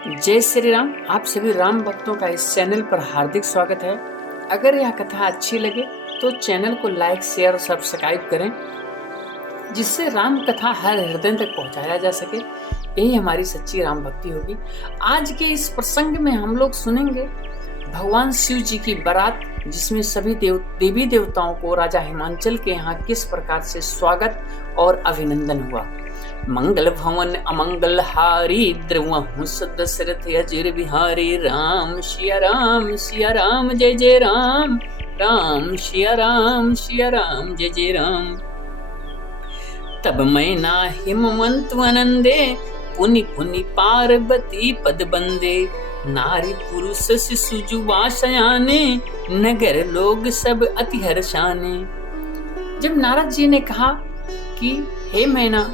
जय श्री राम। आप सभी राम भक्तों का इस चैनल पर हार्दिक स्वागत है। अगर यह कथा अच्छी लगे तो चैनल को लाइक, शेयर और सब्सक्राइब करें, जिससे राम कथा हर हृदय तक पहुंचाया जा सके। यही हमारी सच्ची राम भक्ति होगी। आज के इस प्रसंग में हम लोग सुनेंगे भगवान शिव जी की बारात, जिसमें सभी देवी देवताओं को राजा हिमांचल के यहाँ किस प्रकार से स्वागत और अभिनंदन हुआ। मंगल भवन अमंगल हारी, द्रवहु दशरथ अजिर बिहारी। राम सिया राम सिया राम, जय जय राम। राम सिया राम सिया राम, जय जय राम। तब मैना हिमवंत वनंदे, पुनि पुनि पार्वती पद बंदे। नारी पुरुष शिशु जुवा शयाने, नगर लोग सब अति हर्षाने। जब नारद जी ने कहा कि हे मैना,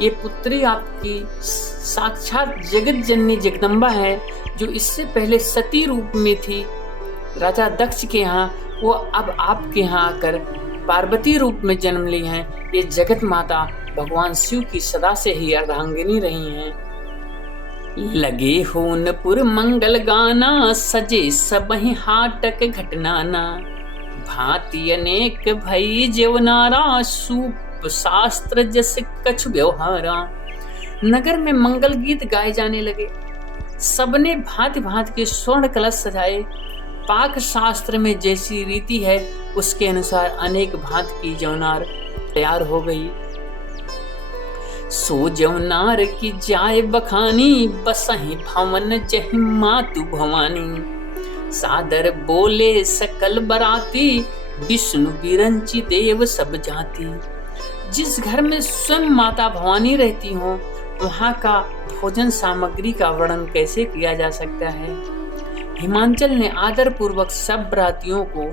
ये पुत्री आपकी साक्षात जगत जननी जगदम्बा है, जो इससे पहले सती रूप में थी राजा दक्ष के यहाँ, वो अब आपके यहाँ आकर पार्वती रूप में जन्म ली हैं। ये जगत माता भगवान शिव की सदा से ही अर्धांगिनी रही हैं। लगे होनपुर मंगल गाना, सजे सबहि हाटक घटनाना। भांति अनेक भई जेवनारा, सूप शास्त्र जस कछु व्यवहारा। नगर में मंगल गीत गाए जाने लगे। सबने भांति भांति के स्वर्ण कलश सजाए। पाक शास्त्र में जैसी रीति है उसके अनुसार अनेक भांति की जौनार तैयार हो गई। सो जौनार की जाय बखानी, बसहि भवन जहि मातु भवानी। सादर बोले सकल बराती, विष्णु बिरंची देव सब जाति। जिस घर में स्वयं माता भवानी रहती हो, वहाँ का भोजन सामग्री का वर्णन कैसे किया जा सकता है। हिमांचल ने आदर पूर्वक सब बरातियों को,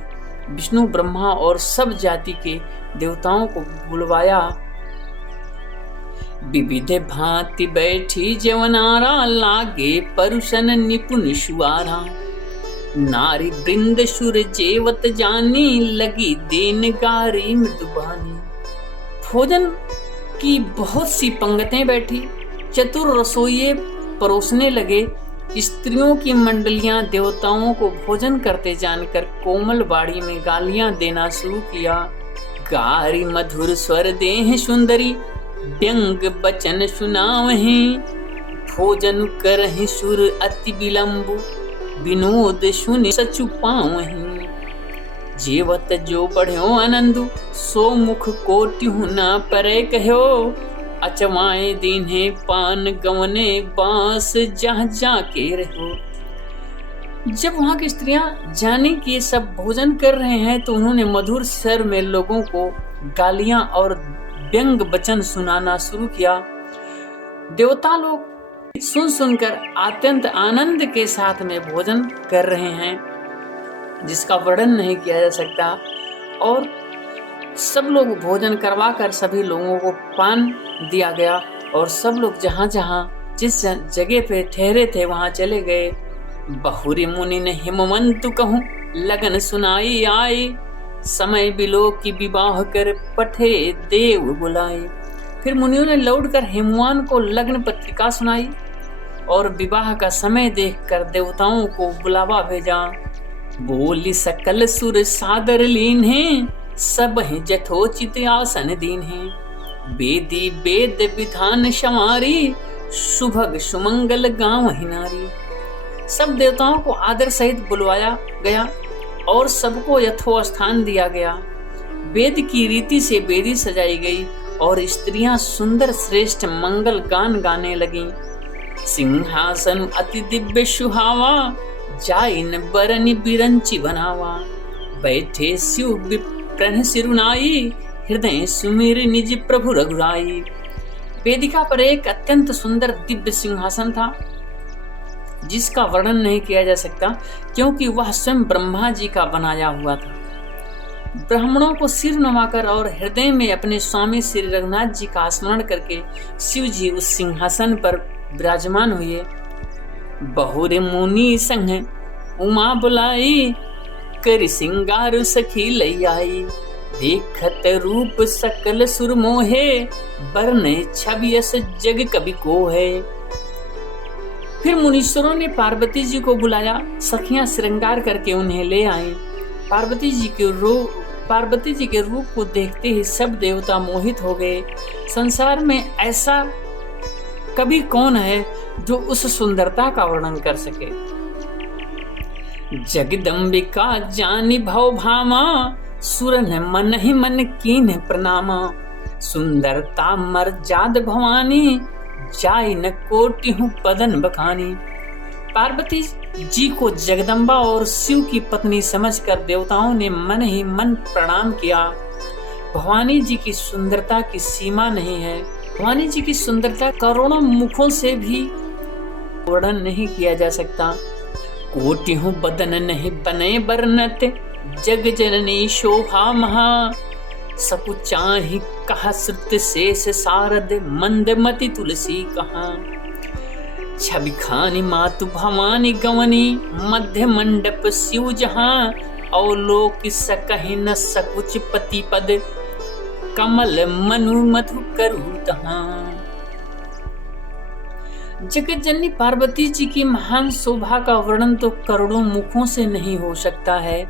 विष्णु ब्रह्मा और सब जाति के देवताओं को बुलवाया। विविध भांति बैठी जवनारा, लागे परुषन निपुण सुवारा। नारी वृंद सुर जेवत जानी, लगी देन गारी मृदुबानी। भोजन की बहुत सी पंक्तियां बैठी, चतुर रसोइये परोसने लगे। स्त्रियों की मंडलियां देवताओं को भोजन करते जानकर कोमल बाड़ी में गालियां देना शुरू किया। गारी मधुर स्वर देह सुंदरी, व्यंग बचन सुनावहीं। भोजन करहि सुर अति विलंबु, विनोद सुनि सचु पावहीं। जीवत जो बढ़्यो आनंदु, सो मुख कोटिहु न परे कहो। अचवाए दीन्हे पान गवने, बांस जहाँ जाके रहो। जब वहाँ की स्त्रियां जाने कि सब भोजन कर रहे हैं, तो उन्होंने मधुर स्वर में लोगों को गालियां और व्यंग वचन सुनाना शुरू किया। देवता लोग सुन सुनकर अत्यंत आनंद के साथ में भोजन कर रहे हैं, जिसका वर्णन नहीं किया जा सकता। और सब लोग भोजन करवाकर सभी लोगों को पान दिया गया, और सब लोग जहाँ जहाँ जिस जगह पे ठहरे थे वहाँ चले गए। बहुरी मुनि ने हिमवंतु कहूँ, लगन सुनाई आए। समय बिलो की विवाह कर, पठे देव बुलाए। फिर मुनियों ने लौटकर हिमवान को लग्न पत्रिका सुनाई और विवाह का समय देखकर देवताओं को बुलावा भेजा। बोली सकल सुर सादर लीन है, सब ही जथोचित आसन दीन है। वेदी वेद विधान शमारी, सुभग सुमंगल गाँव ही नारी। सब देवताओं को आदर सहित बुलवाया गया और सबको यथोस्थान दिया गया। वेद की रीति से वेदी सजाई गई और स्त्रियां सुंदर श्रेष्ठ मंगल गान गाने लगीं। सिंहासन अति दिव्य सुहावा, जाइन बरनि बिरंची बनावा। बैठे शिव विप्रन सिरुनाई, हृदय सुमिर निज प्रभु रघुराई। वेदिका पर एक अत्यंत सुंदर दिव्य सिंहासन था, जिसका वर्णन नहीं किया जा सकता, क्योंकि वह स्वयं ब्रह्मा जी का बनाया हुआ था। ब्राह्मणों को सिर नवाकर और हृदय में अपने स्वामी श्री रघुनाथ जी का स्मरण करके शिव जी उस सिंहासन पर विराजमान हुए। बहुरे मुनि संग उमा बुलाई, कर सिंगार सखी लई आई। देखत रूप सकल सुर मोहे, बरने छवि यस जग कवि को है। फिर मुनीश्वरों ने पार्वती जी को बुलाया। सखियां श्रृंगार करके उन्हें ले आईं। पार्वती जी के रूप को देखते ही सब देवता मोहित हो गए। संसार में ऐसा कभी कौन है जो उस सुंदरता का वर्णन कर सके। जगदम्बिका जानी भव भामा, सुरन मन ही मन कीन्ह प्रणामा। सुंदरता मर्जाद भवानी, जाई न कोटि हूँ पदन बखानी। पार्वती जी को जगदम्बा और शिव की पत्नी समझकर देवताओं ने मन ही मन प्रणाम किया। भवानी जी की सुंदरता की सीमा नहीं है। भवानी जी की सुंदरता करोड़ों मुखों से भी वर्णन नहीं किया जा सकता। कोटि हूँ बदन नहीं बने बरनत, जग जननी शोभा महा। सकु चाहि कहा श्रुत शेष सारद, मंदमति तुलसी कहा। छवि खानी मातु भवानी गवनी, मध्य मंडप शिव जहाँ। अवलोक सकहि न सकुच पति पद, कमल मनु मधु करु तहाँ। जगत जननी पार्वती जी की महान शोभा का वर्णन तो करोड़ों मुखों से नहीं हो सकता है।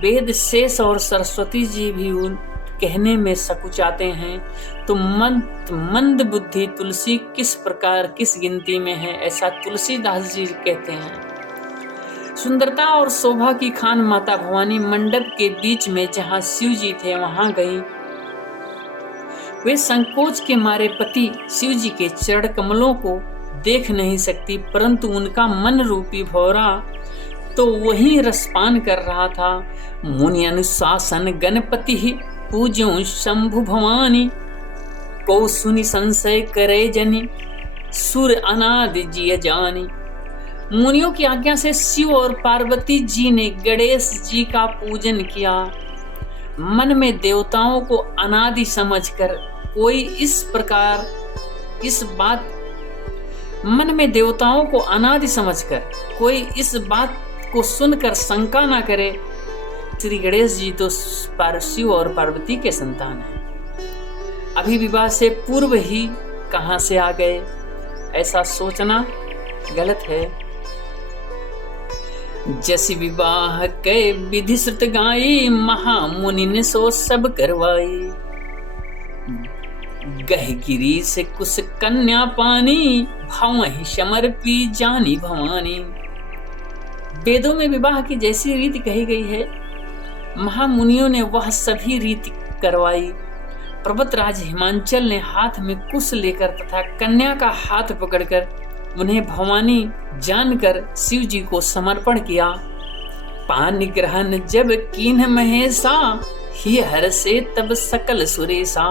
वेद शेष और सरस्वती जी भी उन कहने में सकुचाते हैं, तो मंद बुद्धि तुलसी किस प्रकार किस गिनती में है, ऐसा तुलसीदास जी कहते हैं। सुंदरता और शोभा की खान माता भवानी मंडप के बीच में जहाँ शिव जी थे वहां गई। वे संकोच के मारे पति शिव जी के चरण कमलों को देख नहीं सकती, परंतु उनका मन रूपी भौरा तो वही रसपान कर रहा था। मुनि अनुशासन गणपति ही पूज्यो शंभु भवानी, को सुनि संशय करे जनी, सुर अनादि जिय जानी। मुनियों की आज्ञा से शिव और पार्वती जी ने गणेश जी का पूजन किया। मन में देवताओं को अनादि समझकर कोई इस बात को सुनकर शंका ना करे। श्री गणेश जी तो शिव और पार्वती के संतान हैं, अभी विवाह से पूर्व ही कहां से आ गए, ऐसा सोचना गलत है। जैसी विवाह के विधि श्रुत गाई, महामुनि ने सो सब करवाई। गहगिरी से कुछ कन्या पानी, भवहि समर्पी जानी भवानी। वेदों में विवाह की जैसी रीति कही गई है, महामुनियों ने वह सभी रीति करवाई। पर्वतराज हिमांचल ने हाथ में कुश लेकर तथा कन्या का हाथ पकड़कर उन्हें भवानी जानकर शिव जी को समर्पण किया। पानि ग्रहण जब कीन्ह महेशा, ही हर से तब सकल सुरेशा।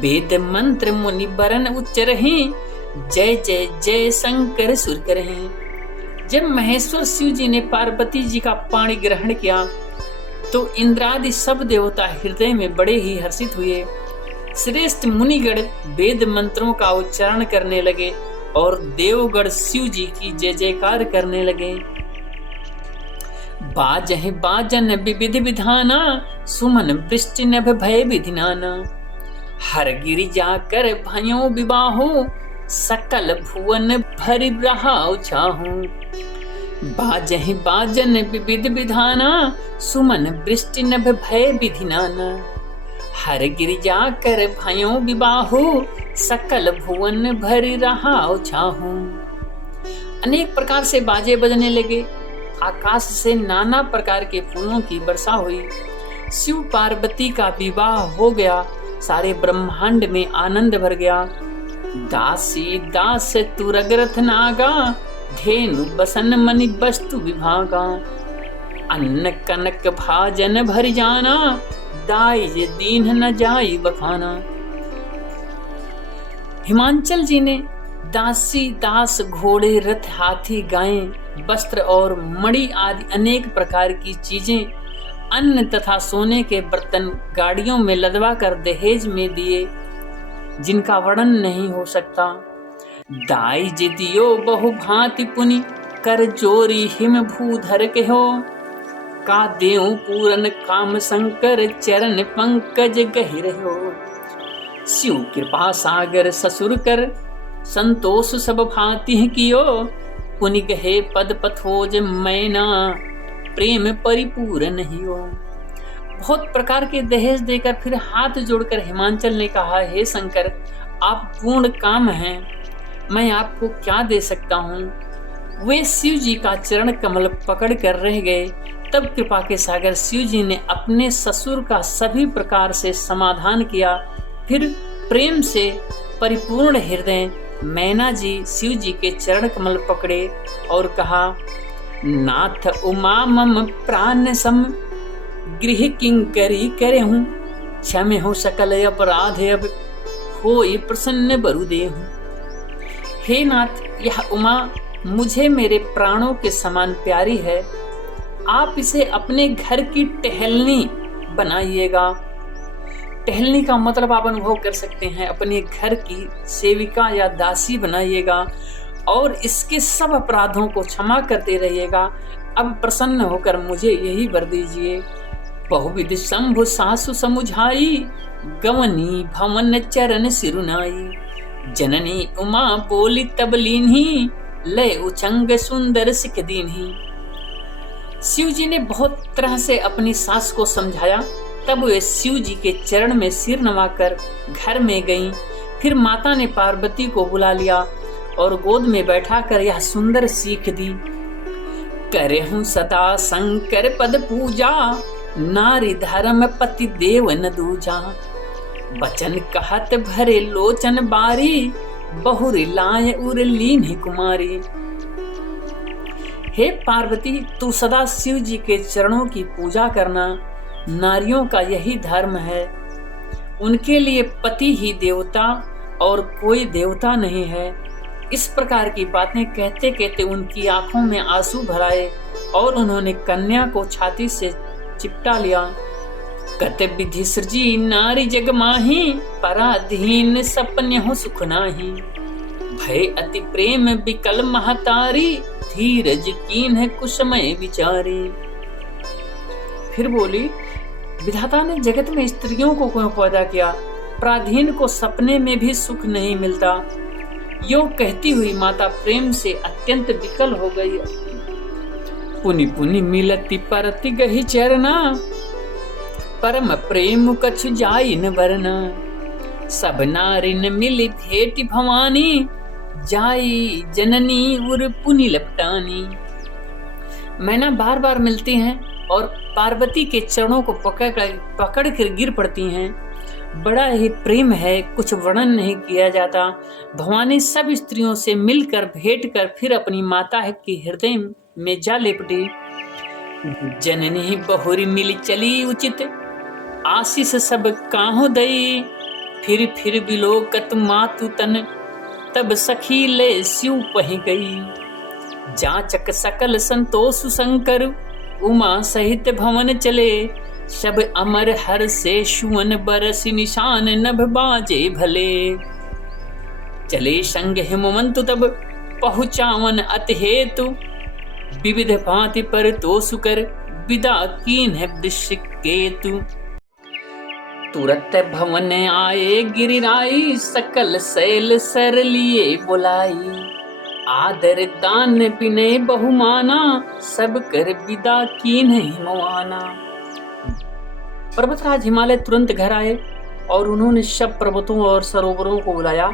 वेद मंत्र मुनि बरन उच्चरहि, जय जय जय शंकर सुर करहि। जब महेश्वर शिव जी ने पार्वती जी का पाणी ग्रहण किया तो इंद्रादि सब देवता हृदय में बड़े ही हर्षित हुए। श्रेष्ठ मुनिगण वेद मंत्रों का उच्चारण करने लगे और देवगण शिव जी की जय जयकार करने लगे। बाजहि बाजन विविध विधाना, सुमन वृष्टि नभ भय विधिनाना। हर गिरि जाकर भयो विवाहो, सकल भुवन भरि रहाउ चाहू। बाजहि बाजन विविध विधाना, सुमन वृष्टि नभ भय विधिनाना। हर गिरि जाकर भयो विवाहो, सकल भुवन भरि रहाउ चाहू। अनेक प्रकार से बाजे बजने लगे, आकाश से नाना प्रकार के फूलों की वर्षा हुई। शिव पार्वती का विवाह हो गया, सारे ब्रह्मांड में आनंद भर गया। दासी दास तुरगरथ नागा, धेनु बसन मणि वस्तु विभागा। अन्न कनक भाजन भरि जाना, दाई जे दीन न जाई बखाना। हिमांचल जी ने दासी दास घोड़े रथ हाथी गायें वस्त्र और मणि आदि अनेक प्रकार की चीजें अन्न तथा सोने के बर्तन गाड़ियों में लदवा कर दहेज में दिए, जिनका वर्णन नहीं हो सकता। दाई जे दियो बहु भांति पुनि, कर जोरी हिम भूधर के हो। का देव पूरन काम शंकर, चरण पंकज गहिर हो। शिव कृपा सागर ससुर कर, संतोष सब भांति कियो, पुनि गहे पद पथोज मैना, प्रेम परिपूर्ण हियो। बहुत प्रकार के दहेज देकर फिर हाथ जोड़कर हिमांचल ने कहा, हे शंकर, आप पूर्ण काम हैं, मैं आपको क्या दे सकता हूँ। वे शिव जी का चरण कमल पकड़ कर रह गए। तब कृपा के सागर शिव जी ने अपने ससुर का सभी प्रकार से समाधान किया। फिर प्रेम से परिपूर्ण हृदय मैना जी शिव जी के चरण कमल पकड़े और कहा, नाथ उमा मम प्राण सम, गृह किंकरी करे हूँ, क्षम हो सकल अपराध, अब होई प्रसन्न बरुदेहु। हे नाथ, यह उमा मुझे मेरे प्राणों के समान प्यारी है, आप इसे अपने घर की टहलनी बनाइएगा। टहलनी का मतलब आप अनुभव कर सकते हैं, अपने घर की सेविका या दासी बनाइएगा और इसके सब अपराधों को क्षमा करते रहिएगा। अब प्रसन्न होकर मुझे यही वर दीजिए। बहुविध शंभु सासु समुझाई, गवनी भवन चरण सिरुनाई, जननी उमा बोली तब लीन्ही, लय उचंग सुंदर सिख दीन्ही। शिव जी ने बहुत तरह से अपनी सास को समझाया। तब वे शिव जी के चरण में सिर नवाकर घर में गईं। फिर माता ने पार्वती को बुला लिया और गोद में बैठाकर यह सुंदर सीख दी, करे हूँ सदा शंकर पद पूजा, नारी धर्म पति देव न दूजा, बचन कहत भरे लोचन बारी, बहुरी लाय उर लीन कुमारी। हे पार्वती, तू सदा शिव जी के चरणों की पूजा करना, नारियों का यही धर्म है। उनके लिए पति ही देवता और कोई देवता नहीं है। इस प्रकार की बातें कहते कहते उनकी आंखों में आंसू भराए और उन्होंने कन्या को छाती से चिपटा लिया। कत विधि सृजी नारी जग माही, पराधीन सपने हो सुख नाही, भय अति प्रेम विकल महतारी, धीरज कीन है कुसमय विचारी। फिर बोली, विधाता ने जगत में स्त्रियों को क्यों पैदा किया, पराधीन को सपने में भी सुख नहीं मिलता। यो कहती हुई माता प्रेम से अत्यंत विकल हो गई। पुनि पुनि मिलती परति गही चरना, परम प्रेम कछु जाई न वरना, सब नारिन मिली भेटी भवानी, जाई जननी उर पुनि लपटानी। मैना बार बार मिलती हैं और पार्वती के चरणों को पकड़ कर गिर पड़ती हैं। बड़ा ही प्रेम है, कुछ वर्णन नहीं किया जाता। भवानी सब स्त्रियों से मिलकर भेंट कर फिर अपनी माता के हृदय में जा लिपटी। जननी बहुरी मिली चली उचित, आशीष सब काहू दई, फिर बिलोकत मातु तन, तब सखी ले शिव पही गई। जाचक सकल संतोष शंकर, उमा सहित भवन चले, सब अमर हर से शुवन बरस निशान नभ बाजे भले। चले संग हिमवंतु तब पहुँचावन अति हेतु, विविध भांति पर तो सुकर, विदा कीन है वृषकेतु। तुरत भवन आए गिरिराई, सकल शैल सर लिए बुलाई, आदर दान विनय बहुमाना, सब कर विदा कीन हिमवाना। पर्वतराज हिमालय तुरंत घर आए और उन्होंने सब पर्वतों और सरोवरों को बुलाया।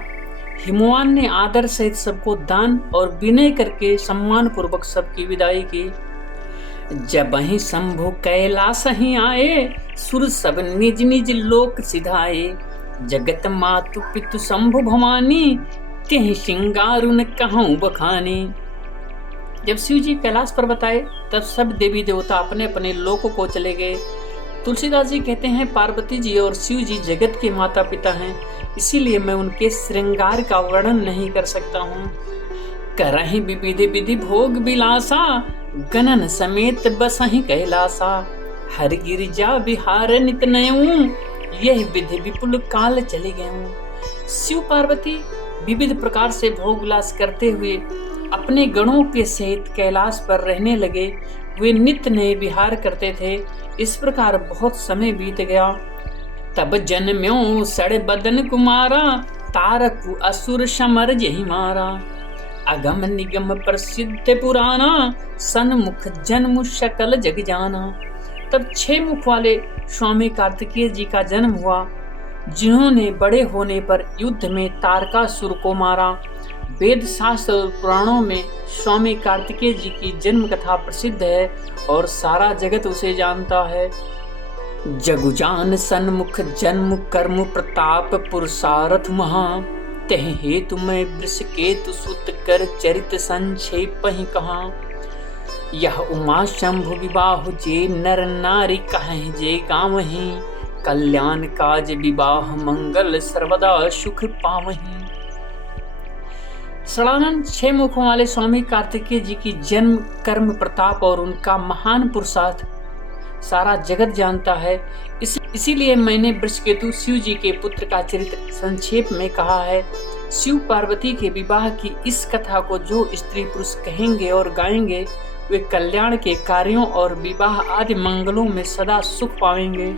हिमवान ने आदर सहित सबको दान और विनय करके सम्मान पूर्वक सबकी विदाई की। जब ही शंभु कैलाश ही आए, सुर सब निज निज लोक सिधाए, जगत मातु पितु शंभु भवानी, तेहि सिंगारुन कहूँ बखानी। जब शिव जी कैलाश पर्वत आए तब सब देवी देवता अपने अपने लोकों को चले गए। तुलसीदास जी कहते हैं, पार्वती जी और शिव जी जगत के माता पिता हैं, इसीलिए मैं उनके श्रृंगार का वर्णन नहीं कर सकता हूँ। करहि विविधि विधि भोग विलासा, गणन समेत बसहि कैलासा, हर गिरिजा विहार नित नयऊं, यह विधि विपुल काल चले गयूं। शिव पार्वती विविध प्रकार से भोग विलास करते हुए अपने गणों के सहित कैलाश पर रहने लगे। वे नित्य नए विहार करते थे। इस प्रकार बहुत समय बीत गया। तब जन्म्यो सड़ बदन कुमारा, तारक असुर समर जहि मारा। अगम निगम प्रसिद्ध पुराना, सन्मुख जन्म सकल जग जाना। तब 6 मुख वाले स्वामी कार्तिकेय जी का जन्म हुआ, जिन्होंने बड़े होने पर युद्ध में तारकासुर को मारा। वेद शास्त्र और पुराणों में स्वामी कार्तिकेय जी की जन्म कथा प्रसिद्ध है और सारा जगत उसे जानता है। जगुजान सन्मुख जन्म कर्म प्रताप पुरुषारथ महा। तह हेतु मैं वृषकेतु सुत कर चरित संक्षेप ही कहा। यह उमा शंभु विवाह जे नर नारी कहें जे गावहीं। कल्याण काज विवाह मंगल सर्वदा सुख पावहीं। सड़ानंद 6 मुखों वाले स्वामी कार्तिकेय जी की जन्म कर्म प्रताप और उनका महान पुरुषार्थ सारा जगत जानता है। इसीलिए मैंने वृषकेतु शिव जी के पुत्र का चरित्र संक्षेप में कहा है। शिव पार्वती के विवाह की इस कथा को जो स्त्री पुरुष कहेंगे और गाएंगे, वे कल्याण के कार्यों और विवाह आदि मंगलों में सदा सुख पाएंगे।